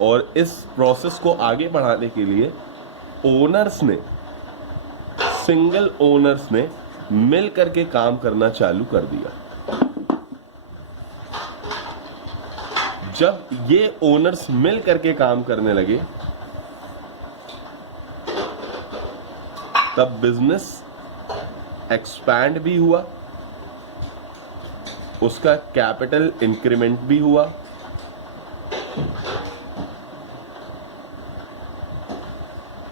और इस प्रोसेस को आगे बढ़ाने के लिए ओनर्स ने, सिंगल ओनर्स ने मिल करके काम करना चालू कर दिया। जब ये ओनर्स मिल करके काम करने लगे तब बिजनेस एक्सपैंड भी हुआ, उसका कैपिटल इंक्रीमेंट भी हुआ,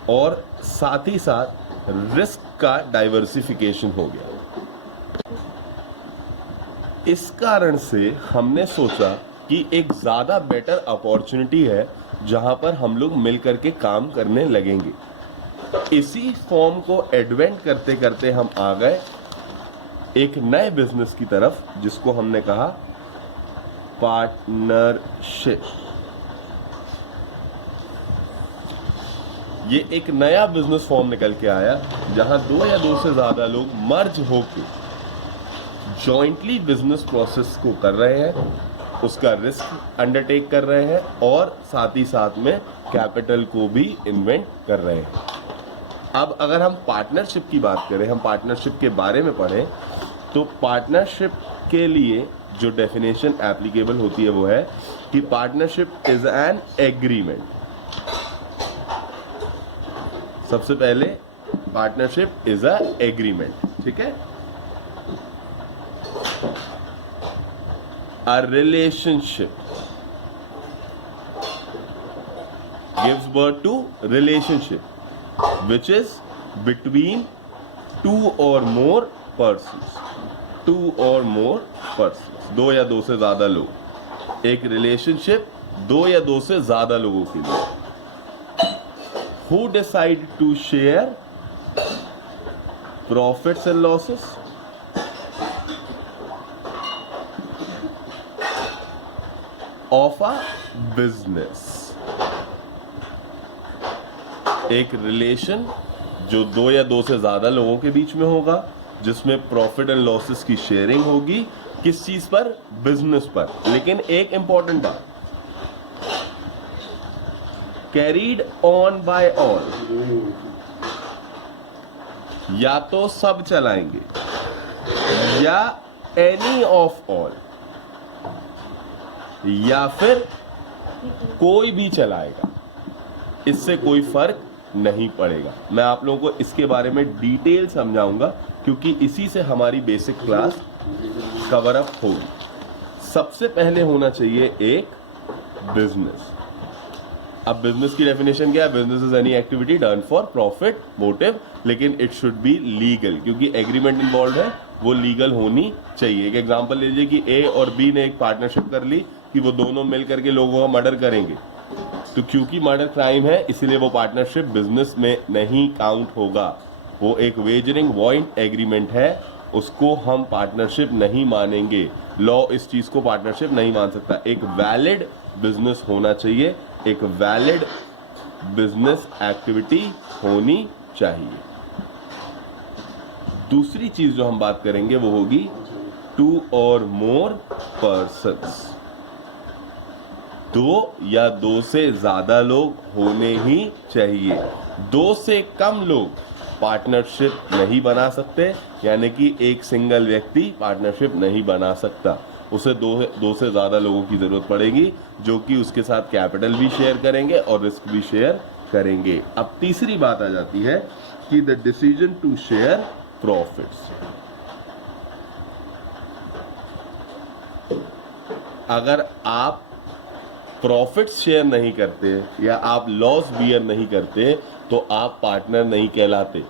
और साथ ही साथ रिस्क का डाइवर्सिफिकेशन हो गया। इस कारण से हमने सोचा कि एक ज्यादा बेटर अपॉर्चुनिटी है जहां पर हम लोग मिलकर के काम करने लगेंगे। इसी फॉर्म को एडवेंट करते करते हम आ गए एक नए बिजनेस की तरफ, जिसको हमने कहा पार्टनरशिप। ये एक नया बिजनेस फॉर्म निकल के आया जहां 2 या 2 से ज्यादा लोग मर्ज होके जॉइंटली बिजनेस प्रोसेस को कर रहे हैं, उसका रिस्क अंडरटेक कर रहे हैं और साथ ही साथ में कैपिटल को भी इन्वेंट कर रहे हैं। अब अगर हम पार्टनरशिप की बात करें, हम पार्टनरशिप के बारे में पढ़ें, तो पार्टनरशिप के लिए जो डेफिनेशन एप्लीकेबल होती है वो है कि पार्टनरशिप इज एन एग्रीमेंट। सबसे पहले पार्टनरशिप इज अ एग्रीमेंट, ठीक है। A relationship gives birth to relationship, which is between two or more persons. 2 or more persons, 2 या 2 से ज्यादा लोग। एक रिलेशनशिप 2 या 2 से ज्यादा लोगों के लिए। Who decide to share profits and losses? Of a business. एक रिलेशन जो 2 या 2 से ज्यादा लोगों के बीच में होगा, जिसमें प्रॉफिट एंड लॉसेस की शेयरिंग होगी। किस चीज पर? बिजनेस पर। लेकिन एक इंपॉर्टेंट बात, कैरीड ऑन बाय ऑल। या तो सब चलाएंगे या एनी ऑफ ऑल, या फिर कोई भी चलाएगा, इससे कोई फर्क नहीं पड़ेगा। मैं आप लोगों को इसके बारे में डिटेल समझाऊंगा क्योंकि इसी से हमारी बेसिक क्लास कवर अप होगी। सबसे पहले होना चाहिए एक बिजनेस। अब बिजनेस की डेफिनेशन क्या है? Business is any activity done for profit motive, लेकिन इट शुड बी लीगल, क्योंकि एग्रीमेंट इन्वॉल्व है, वो लीगल होनी चाहिए। एक एग्जांपल लीजिए कि ए और बी ने एक पार्टनरशिप कर ली कि वो दोनों मिल करके लोगों का मर्डर करेंगे, तो क्योंकि मर्डर क्राइम है इसलिए वो पार्टनरशिप बिजनेस में नहीं काउंट होगा। वो एक वेजरिंग वॉइंट एग्रीमेंट है, उसको हम पार्टनरशिप नहीं मानेंगे। लॉ इस चीज को पार्टनरशिप नहीं मान सकता। एक वैलिड बिजनेस होना चाहिए, एक वैलिड बिजनेस एक्टिविटी होनी चाहिए। दूसरी चीज जो हम बात करेंगे वो होगी 2 or more persons। 2 या 2 से ज्यादा लोग होने ही चाहिए। 2 से कम लोग पार्टनरशिप नहीं बना सकते, यानी कि एक सिंगल व्यक्ति पार्टनरशिप नहीं बना सकता, उसे 2 से ज्यादा लोगों की जरूरत पड़ेगी जो कि उसके साथ कैपिटल भी शेयर करेंगे और रिस्क भी शेयर करेंगे। अब तीसरी बात आ जाती है कि the decision to share profits. अगर आप प्रॉफिट्स शेयर नहीं करते या आप लॉस बियर नहीं करते तो आप पार्टनर नहीं कहलाते।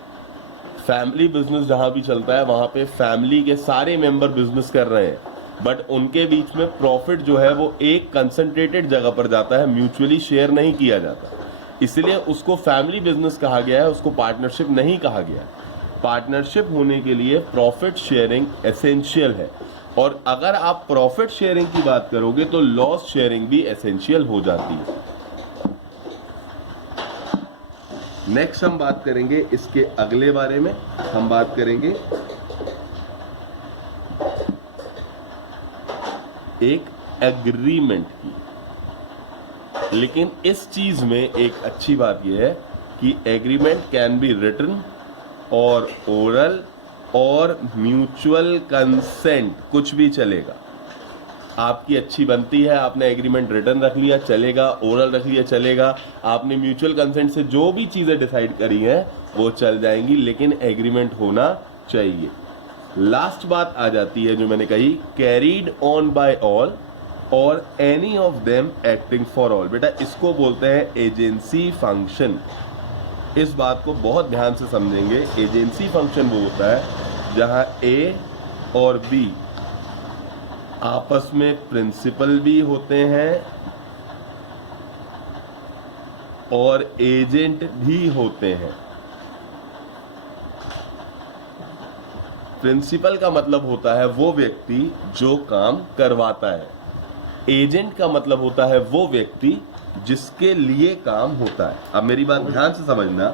फैमिली बिजनेस जहां भी चलता है वहां पे फैमिली के सारे मेंबर बिजनेस कर रहे हैं, बट उनके बीच में प्रॉफिट जो है वो एक कंसंट्रेटेड जगह पर जाता है, म्यूचुअली शेयर नहीं किया जाता, इसलिए उसको फैमिली बिजनेस कहा गया है, उसको पार्टनरशिप नहीं कहा गया। पार्टनरशिप होने के लिए प्रॉफिट शेयरिंग एसेंशियल है, और अगर आप प्रॉफिट शेयरिंग की बात करोगे तो लॉस शेयरिंग भी एसेंशियल हो जाती है। नेक्स्ट हम बात करेंगे इसके अगले बारे में, हम बात करेंगे एक एग्रीमेंट की। लेकिन इस चीज में एक अच्छी बात यह है कि एग्रीमेंट कैन बी रिटन और ओरल और म्यूचुअल कंसेंट, कुछ भी चलेगा। आपकी अच्छी बनती है, आपने एग्रीमेंट रिटन रख लिया चलेगा, ओरल रख लिया चलेगा, आपने म्यूचुअल कंसेंट से जो भी चीजें डिसाइड करी हैं वो चल जाएंगी, लेकिन एग्रीमेंट होना चाहिए। लास्ट बात आ जाती है जो मैंने कही, कैरीड ऑन बाय ऑल और any of them acting for all. बेटा इसको बोलते हैं एजेंसी फंक्शन। इस बात को बहुत ध्यान से समझेंगे। एजेंसी फंक्शन वो होता है जहां ए और बी आपस में प्रिंसिपल भी होते हैं और एजेंट भी होते हैं। प्रिंसिपल का मतलब होता है वो व्यक्ति जो काम करवाता है, एजेंट का मतलब होता है वो व्यक्ति जिसके लिए काम होता है। अब मेरी बात ध्यान से समझना,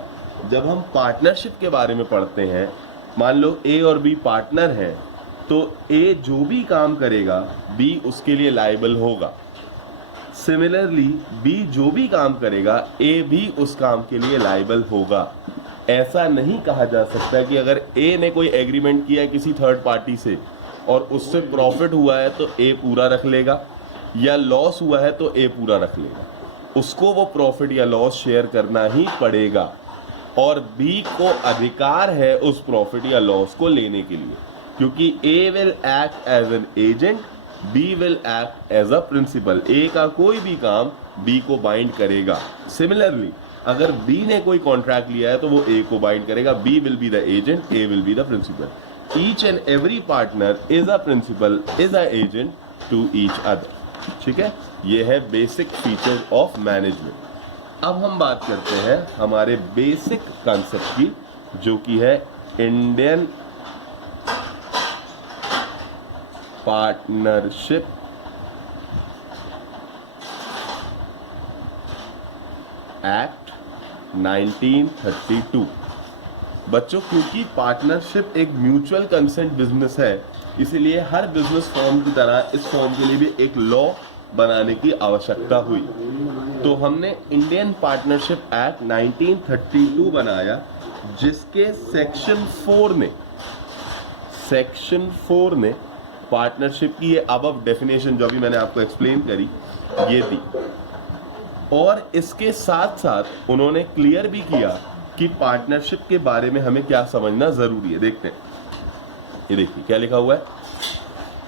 जब हम पार्टनरशिप के बारे में पढ़ते हैं, मान लो ए और बी पार्टनर हैं, तो ए जो भी काम करेगा बी उसके लिए लायबल होगा। सिमिलरली बी जो भी काम करेगा ए भी उस काम के लिए लायबल होगा। ऐसा नहीं कहा जा सकता कि अगर ए ने कोई एग्रीमेंट किया है किसी थर्ड पार्टी से और उससे प्रॉफिट हुआ है तो ए पूरा रख लेगा, या लॉस हुआ है तो ए पूरा रख लेगा। उसको वो प्रॉफिट या लॉस शेयर करना ही पड़ेगा और बी को अधिकार है उस प्रॉफिट या लॉस को लेने के लिए, क्योंकि A will act as an agent, B will act as a principal. A का कोई भी काम बी को बाइंड करेगा। सिमिलरली अगर बी ने कोई कॉन्ट्रैक्ट लिया है तो वो ए को बाइंड करेगा। B will be the agent, A will be the principal. Each and every partner is a principal, is an agent to each other. ठीक है, ये है बेसिक फीचर ऑफ मैनेजमेंट। अब हम बात करते हैं हमारे बेसिक कॉन्सेप्ट की, जो कि है इंडियन पार्टनरशिप एक्ट 1932। बच्चों, क्योंकि पार्टनरशिप एक म्यूचुअल कंसेंट बिजनेस है, इसीलिए हर बिजनेस फॉर्म की तरह इस फॉर्म के लिए भी एक लॉ बनाने की आवश्यकता हुई। तो हमने इंडियन पार्टनरशिप एक्ट 1932 बनाया, जिसके सेक्शन 4 ने पार्टनरशिप की ये अब डेफिनेशन जो अभी मैंने आपको एक्सप्लेन करी ये दी, और इसके साथ साथ उन्होंने क्लियर भी किया कि पार्टनरशिप के बारे में हमें क्या समझना जरूरी है। देखते हैं, ये देखिए क्या लिखा हुआ है।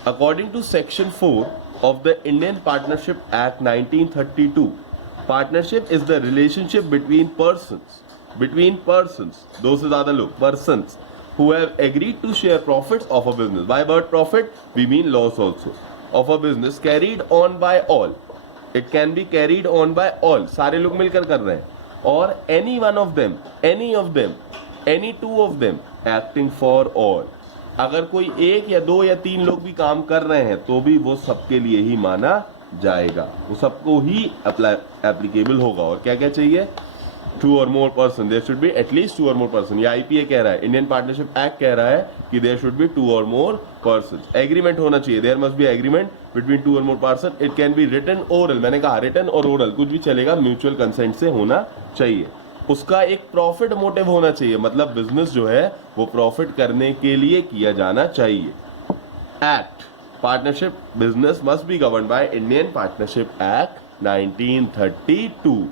According to section 4 of the Indian Partnership Act 1932, partnership is the relationship between persons, दो से ज्यादा लोग, persons who have agreed to share profits of a business. By word profit we mean loss also of a business, carried on by all. It can be carried on by all, सारे लोग मिलकर कर रहे हैं, और any one of them, any two of them acting for all. अगर कोई एक या दो या तीन लोग भी काम कर रहे हैं तो भी वो सबके लिए ही माना जाएगा, वो सबको ही एप्लीकेबल होगा। और क्या क्या चाहिए? 2 or more person, there should be at least 2 or more person। ये IPA कह रहा है, इंडियन पार्टनरशिप एक्ट कह रहा है कि there should be 2 or more persons। Agreement होना चाहिए, there must be agreement between 2 or more person। It can be written oral, मैंने कहा written और oral कुछ भी चलेगा, म्यूचुअल कंसेंट से होना चाहिए। उसका एक प्रॉफिट मोटिव होना चाहिए, मतलब बिजनेस जो है वो प्रॉफिट करने के लिए किया जाना चाहिए। Act partnership business must be govern by Indian Partnership Act 1932।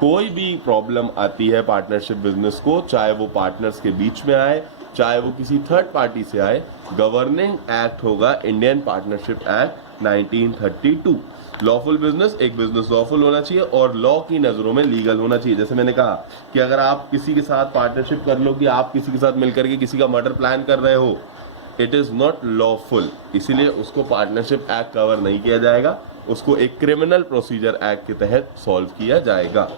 कोई भी प्रॉब्लम आती है पार्टनरशिप बिजनेस को, चाहे वो पार्टनर्स के बीच में आए, चाहे वो किसी थर्ड पार्टी से आए, गवर्निंग एक्ट होगा Indian Partnership Act 1932। Lawful business, एक बिजनेस लॉफुल होना चाहिए और लॉ की नजरों में लीगल होना चाहिए। जैसे मैंने कहा कि अगर आप किसी के साथ पार्टनरशिप कर लो कि आप किसी के साथ मिलकर के किसी का मर्डर प्लान कर रहे हो, इट इज नॉट लॉफुल, इसीलिए उसको पार्टनरशिप एक्ट कवर नहीं किया जाएगा, उसको एक क्रिमिनल प्रोसीजर एक्ट के तहत सॉल्व किया जाएगा।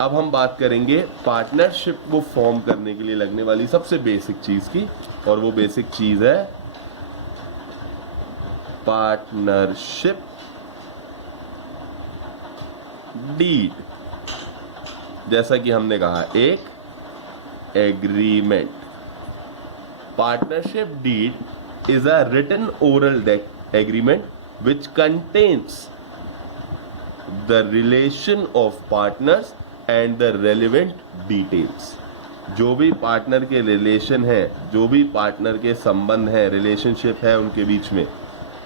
अब हम बात करेंगे पार्टनरशिप को फॉर्म करने के लिए लगने वाली सबसे बेसिक चीज की, और वो बेसिक चीज है पार्टनरशिप डीड। जैसा कि हमने कहा, एक agreement. Partnership deed is a written oral agreement which contains the relation of partners and the relevant details. जो भी पार्टनर के रिलेशन है, जो भी पार्टनर के संबंध है, रिलेशनशिप है उनके बीच में,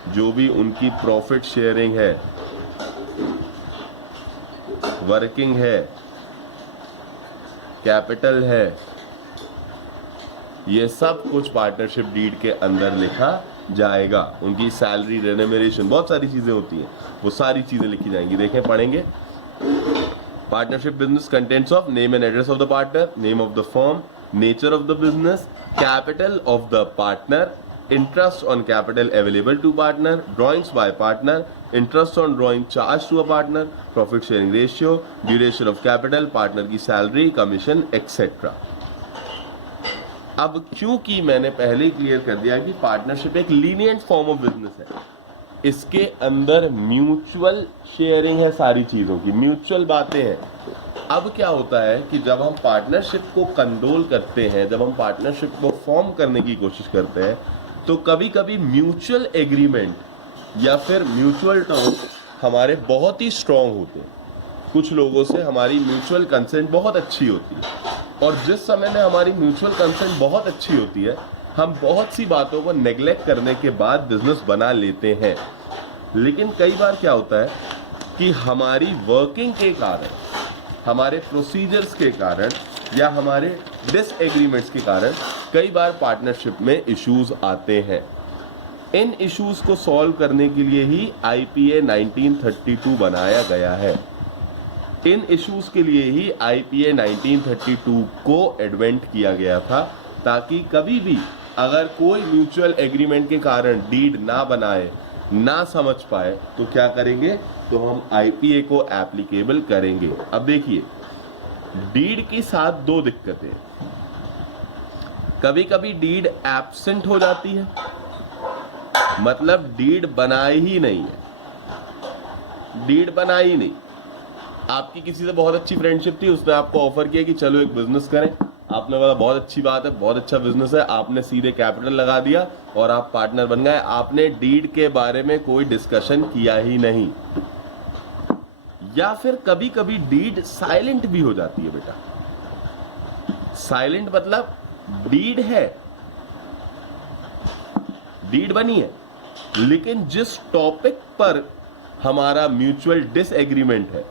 जो भी उनकी प्रॉफिट शेयरिंग है, वर्किंग है, कैपिटल है, ये सब कुछ पार्टनरशिप डीड के अंदर लिखा जाएगा। उनकी सैलरी, रेन्यूमरेशन, बहुत सारी चीजें होती हैं, वो सारी चीजें लिखी जाएंगी। देखें, पढ़ेंगे। Partnership business contents of name and address of the partner, name of the firm, nature of the business, capital of the partner, interest on capital available to partner, drawings by partner, interest on drawing charged to a partner, profit sharing ratio, duration of capital, partner की salary, commission, etc. अब क्योंकि मैंने पहले ही clear कर दिया कि partnership एक lenient form of business है, इसके अंदर म्यूचुअल शेयरिंग है, सारी चीजों की म्यूचुअल बातें हैं। अब क्या होता है कि जब हम पार्टनरशिप को कंट्रोल करते हैं, जब हम पार्टनरशिप को फॉर्म करने की कोशिश करते हैं, तो कभी कभी म्यूचुअल एग्रीमेंट या फिर म्यूचुअल टर्म्स हमारे बहुत ही स्ट्रांग होते हैं। कुछ लोगों से हमारी म्यूचुअल कंसेंट बहुत अच्छी होती है, और जिस समय में हमारी म्यूचुअल कंसेंट बहुत अच्छी होती है, हम बहुत सी बातों को नेग्लेक्ट करने के बाद बिजनेस बना लेते हैं। लेकिन कई बार क्या होता है कि हमारी वर्किंग के कारण, हमारे प्रोसीजर्स के कारण या हमारे डिसएग्रीमेंट्स के कारण कई बार पार्टनरशिप में इश्यूज आते हैं। इन इश्यूज को सॉल्व करने के लिए ही आईपीए 1932 बनाया गया है। इन इश्यूज के लिए ही आईपीए 1932 को एडवेंट किया गया था, ताकि कभी भी अगर कोई म्यूचुअल एग्रीमेंट के कारण डीड ना बनाए, ना समझ पाए, तो क्या करेंगे, तो हम आईपीए को एप्लीकेबल करेंगे। अब देखिए, डीड के साथ दो दिक्कतें, कभी कभी डीड एब्सेंट हो जाती है, मतलब डीड बनाई ही नहीं है, डीड बनाई नहीं। आपकी किसी से बहुत अच्छी फ्रेंडशिप थी, उसने आपको ऑफर किया कि चलो एक बिजनेस करें, आपने बोला बहुत अच्छी बात है, बहुत अच्छा बिजनेस है, आपने सीधे कैपिटल लगा दिया और आप पार्टनर बन गए। आपने डीड के बारे में कोई डिस्कशन किया ही नहीं। या फिर कभी कभी डीड साइलेंट भी हो जाती है बेटा। साइलेंट मतलब डीड है, डीड बनी है, लेकिन जिस टॉपिक पर हमारा म्यूचुअल डिसएग्रीमेंट है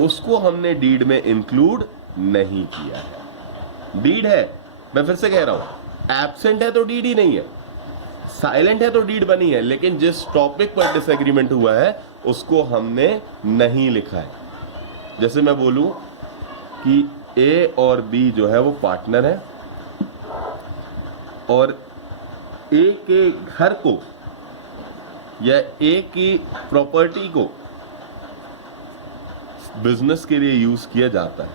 उसको हमने डीड में इंक्लूड नहीं किया है। डीड है, मैं फिर से कह रहा हूं, एब्सेंट है तो डीड ही नहीं है, साइलेंट है तो डीड बनी है, लेकिन जिस टॉपिक पर डिसएग्रीमेंट हुआ है उसको हमने नहीं लिखा है। जैसे मैं बोलूं कि ए और बी जो है वो पार्टनर है, और ए के घर को या ए की प्रॉपर्टी को बिजनेस के लिए यूज किया जाता है,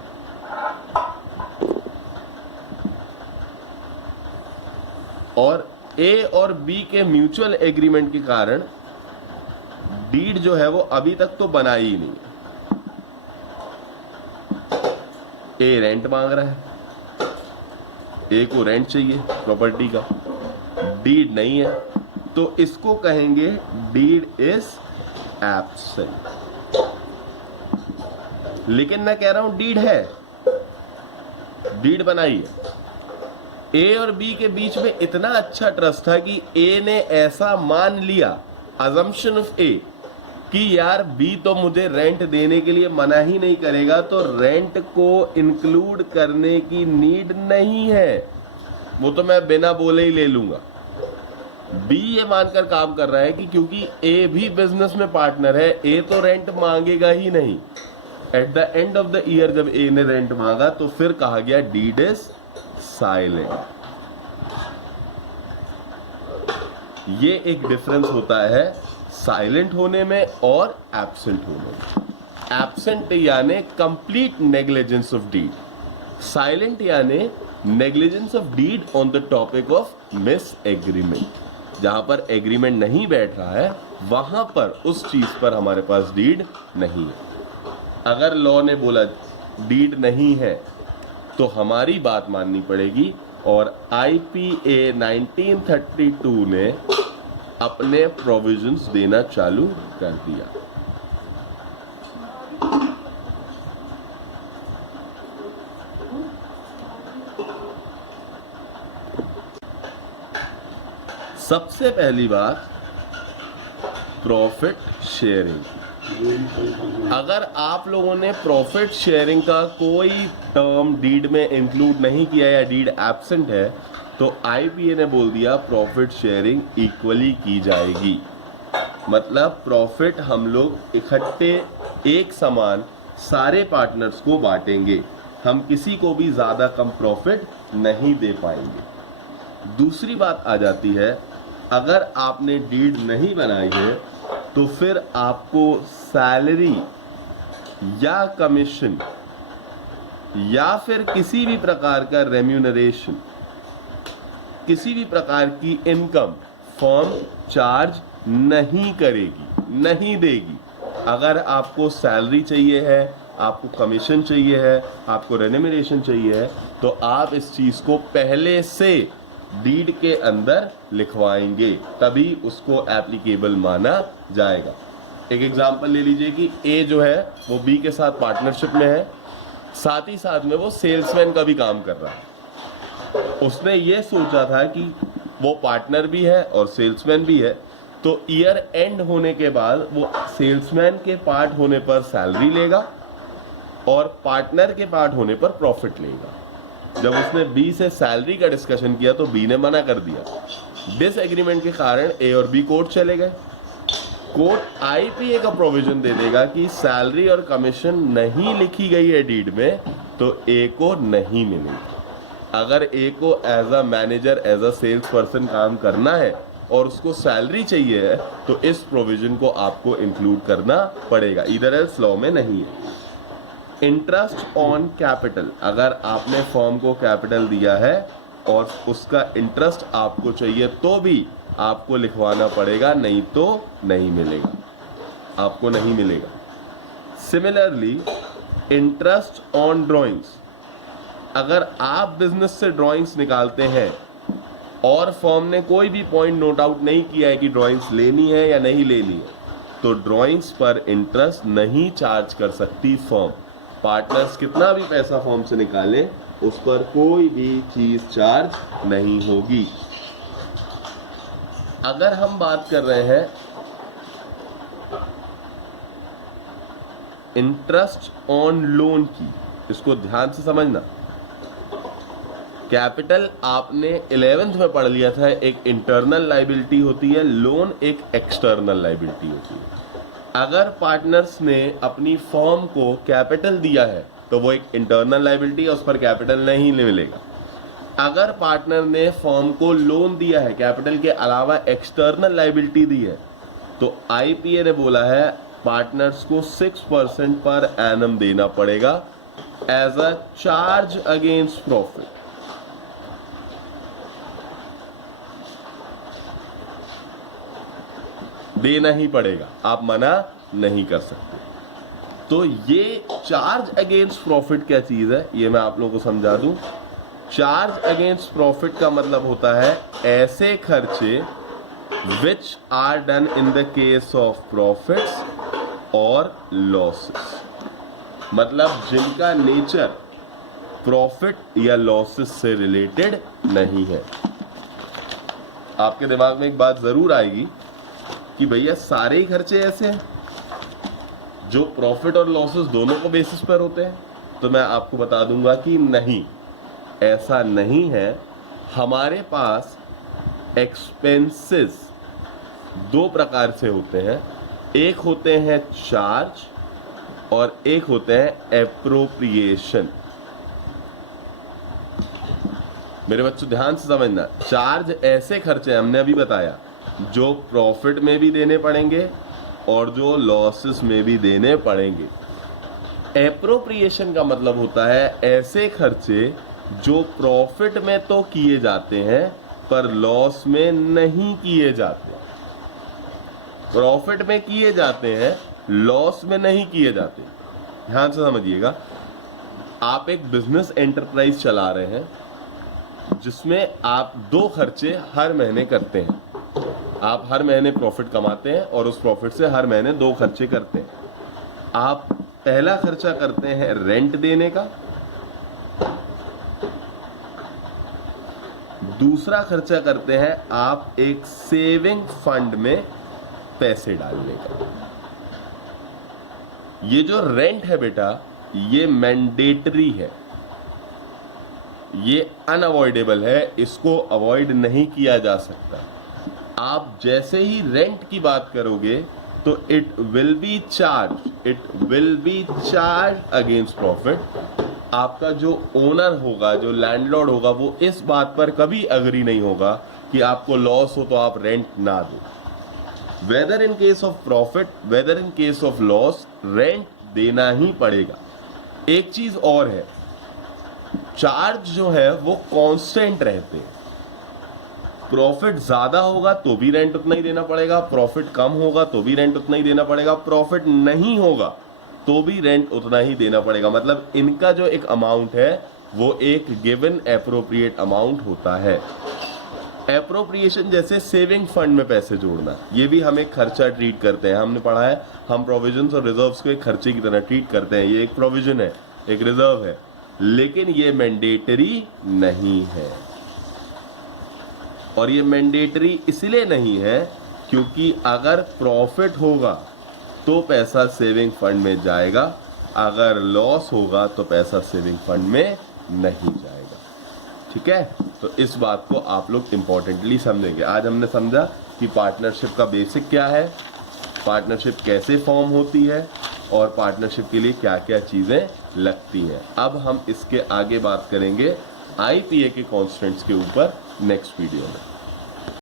और ए और बी के म्यूचुअल एग्रीमेंट के कारण डीड जो है वो अभी तक तो बना ही नहीं। ए रेंट मांग रहा है, ए को रेंट चाहिए प्रॉपर्टी का, डीड नहीं है, तो इसको कहेंगे डीड इज एब्सेंट। लेकिन मैं कह रहा हूं डीड है, डीड बनाई है। ए और बी के बीच में इतना अच्छा ट्रस्ट था कि ए ने ऐसा मान लिया, अजम्पशन ऑफ ए, कि यार बी तो मुझे रेंट देने के लिए मना ही नहीं करेगा, तो रेंट को इंक्लूड करने की नीड नहीं है, वो तो मैं बिना बोले ही ले लूंगा। बी ये मानकर काम कर रहा है कि क्योंकि ए भी बिजनेस में पार्टनर है, ए तो रेंट मांगेगा ही नहीं। At the end of the year जब ए ने रेंट मांगा तो फिर कहा गया डीड इज साइलेंट। ये एक डिफरेंस होता है साइलेंट होने में और एब्सेंट होने में। एब्सेंट यानी complete negligence of deed, silent यानी negligence of deed on the topic of mis agreement. जहां पर एग्रीमेंट नहीं बैठ रहा है वहां पर उस चीज पर हमारे पास डीड नहीं है। अगर लॉ ने बोला डीड नहीं है तो हमारी बात माननी पड़ेगी, और आईपीए 1932 ने अपने प्रोविजंस देना चालू कर दिया। सबसे पहली बात प्रॉफिट शेयरिंग। अगर आप लोगों ने प्रॉफिट शेयरिंग का कोई टर्म डीड में इंक्लूड नहीं किया या डीड एब्सेंट है तो आईपीए ने बोल दिया प्रॉफिट शेयरिंग इक्वली की जाएगी। मतलब प्रॉफिट हम लोग इकट्ठे एक समान सारे पार्टनर्स को बांटेंगे, हम किसी को भी ज्यादा कम प्रॉफिट नहीं दे पाएंगे। दूसरी बात आ जाती है, अगर आपने डीड नहीं बनाई है तो फिर आपको सैलरी या कमीशन या फिर किसी भी प्रकार का रेम्यूनरेशन, किसी भी प्रकार की इनकम फर्म चार्ज नहीं करेगी, नहीं देगी। अगर आपको सैलरी चाहिए है, आपको कमीशन चाहिए है, आपको रेम्यूनरेशन चाहिए है तो आप इस चीज को पहले से डीड के अंदर लिखवाएंगे, तभी उसको एप्लीकेबल माना जाएगा। एक एग्जांपल ले लीजिए कि ए जो है वो बी के साथ पार्टनरशिप में है, साथ ही साथ में वो सेल्समैन का भी काम कर रहा है। उसने ये सोचा था कि वो पार्टनर भी है और सेल्समैन भी है, तो ईयर एंड होने के बाद वो सेल्समैन के पार्ट होने पर सैलरी लेगा और पार्टनर के पार्ट होने पर प्रॉफिट लेगा। जब उसने बी से सैलरी का डिस्कशन किया तो बी ने मना कर दिया। डिसएग्रीमेंट के कारण ए और बी कोर्ट चले गए। कोर्ट आईपीए का प्रोविजन दे देगा कि सैलरी और कमीशन नहीं लिखी गई है डीड में तो ए को नहीं मिलेगी। अगर ए को as a manager, as a sales person काम करना है और उसको सैलरी चाहिए है तो इस प्रोविजन को आपको इंक्लूड करना पड़ेगा, इधर एल्स लॉ में नहीं है। इंटरेस्ट ऑन कैपिटल, अगर आपने फर्म को कैपिटल दिया है और उसका इंटरेस्ट आपको चाहिए तो भी आपको लिखवाना पड़ेगा, नहीं तो नहीं मिलेगा, आपको नहीं मिलेगा। सिमिलरली इंटरेस्ट ऑन ड्राइंग्स, अगर आप बिजनेस से ड्राइंग्स निकालते हैं और फर्म ने कोई भी पॉइंट नोट आउट नहीं किया है कि ड्राइंग्स लेनी है या नहीं लेनी है तो ड्राइंग्स पर इंटरेस्ट नहीं चार्ज कर सकती फर्म। पार्टनर्स कितना भी पैसा फर्म से निकालें उस पर कोई भी चीज चार्ज नहीं होगी। अगर हम बात कर रहे हैं इंटरेस्ट ऑन लोन की, इसको ध्यान से समझना। कैपिटल आपने 11th में पढ़ लिया था, एक इंटरनल लायबिलिटी होती है, लोन एक एक्सटर्नल लायबिलिटी होती है। अगर पार्टनर्स ने अपनी फर्म को कैपिटल दिया है तो वो एक इंटरनल लायबिलिटी है, उस पर कैपिटल नहीं मिलेगा। अगर पार्टनर ने फर्म को लोन दिया है, कैपिटल के अलावा एक्सटर्नल लायबिलिटी दी है, तो आईपीए ने बोला है पार्टनर्स को 6% पर एनम देना पड़ेगा as a charge against profit. देना ही पड़ेगा, आप मना नहीं कर सकते। तो ये चार्ज अगेंस्ट प्रॉफिट क्या चीज है ये मैं आप लोगों को समझा दूं। चार्ज अगेंस्ट प्रॉफिट का मतलब होता है ऐसे खर्चे which are done in the case of profits और लॉसेस, मतलब जिनका नेचर प्रॉफिट या लॉसेस से रिलेटेड नहीं है। आपके दिमाग में एक बात जरूर आएगी कि भैया सारे ही खर्चे ऐसे हैं जो प्रॉफिट और लॉसेस दोनों को बेसिस पर होते हैं, तो मैं आपको बता दूंगा कि नहीं, ऐसा नहीं है। हमारे पास एक्सपेंसेस दो प्रकार से होते हैं, एक होते हैं चार्ज और एक होते हैं एप्रोप्रिएशन। मेरे बच्चों ध्यान से समझना, चार्ज ऐसे खर्चे हमने अभी बताया जो प्रॉफिट में भी देने पड़ेंगे और जो लॉसेस में भी देने पड़ेंगे। एप्रोप्रिएशन का मतलब होता है ऐसे खर्चे जो प्रॉफिट में तो किए जाते हैं पर लॉस में नहीं किए जाते। प्रॉफिट में किए जाते हैं, लॉस में नहीं किए जाते। ध्यान से समझिएगा, आप एक बिजनेस एंटरप्राइज चला रहे हैं जिसमें आप दो खर्चे हर महीने करते हैं। आप हर महीने प्रॉफिट कमाते हैं और उस प्रॉफिट से हर महीने 2 खर्चे करते हैं। आप पहला खर्चा करते हैं रेंट देने का, दूसरा खर्चा करते हैं आप एक सेविंग फंड में पैसे डालने का। ये जो रेंट है बेटा, ये मैंडेटरी है, ये अनअवॉइडेबल है, इसको अवॉइड नहीं किया जा सकता। आप जैसे ही रेंट की बात करोगे तो it will be charge against profit. आपका जो ओनर होगा, जो लैंडलॉर्ड होगा, वो इस बात पर कभी अग्री नहीं होगा कि आपको लॉस हो तो आप रेंट ना दो। Whether in case of profit, whether in case of loss, rent देना ही पड़ेगा। एक चीज और है, चार्ज जो है वो कांस्टेंट रहते हैं। प्रॉफिट ज्यादा होगा तो भी रेंट उतना ही देना पड़ेगा, प्रॉफिट कम होगा तो भी रेंट उतना ही देना पड़ेगा, प्रॉफिट नहीं होगा तो भी रेंट उतना ही देना पड़ेगा। मतलब इनका जो एक अमाउंट है वो एक गिवन एप्रोप्रिएट अमाउंट होता है। एप्रोप्रिएशन जैसे सेविंग फंड में पैसे जोड़ना, ये भी हम एक खर्चा ट्रीट करते हैं। हमने पढ़ा है, हम प्रोविजंस और रिजर्व्स को एक खर्चे की तरह ट्रीट करते हैं। ये एक प्रोविजन है, एक रिजर्व है, लेकिन ये मैंडेटरी नहीं है। और ये मैंडेटरी इसलिए नहीं है क्योंकि अगर प्रॉफिट होगा तो पैसा सेविंग फंड में जाएगा, अगर लॉस होगा तो पैसा सेविंग फंड में नहीं जाएगा। ठीक है, तो इस बात को आप लोग इंपॉर्टेंटली समझेंगे। आज हमने समझा कि पार्टनरशिप का बेसिक क्या है, पार्टनरशिप कैसे फॉर्म होती है और पार्टनरशिप के लिए क्या क्या चीजें लगती हैं। अब हम इसके आगे बात करेंगे IPA के कॉन्स्टेंट्स के ऊपर नेक्स्ट वीडियो में।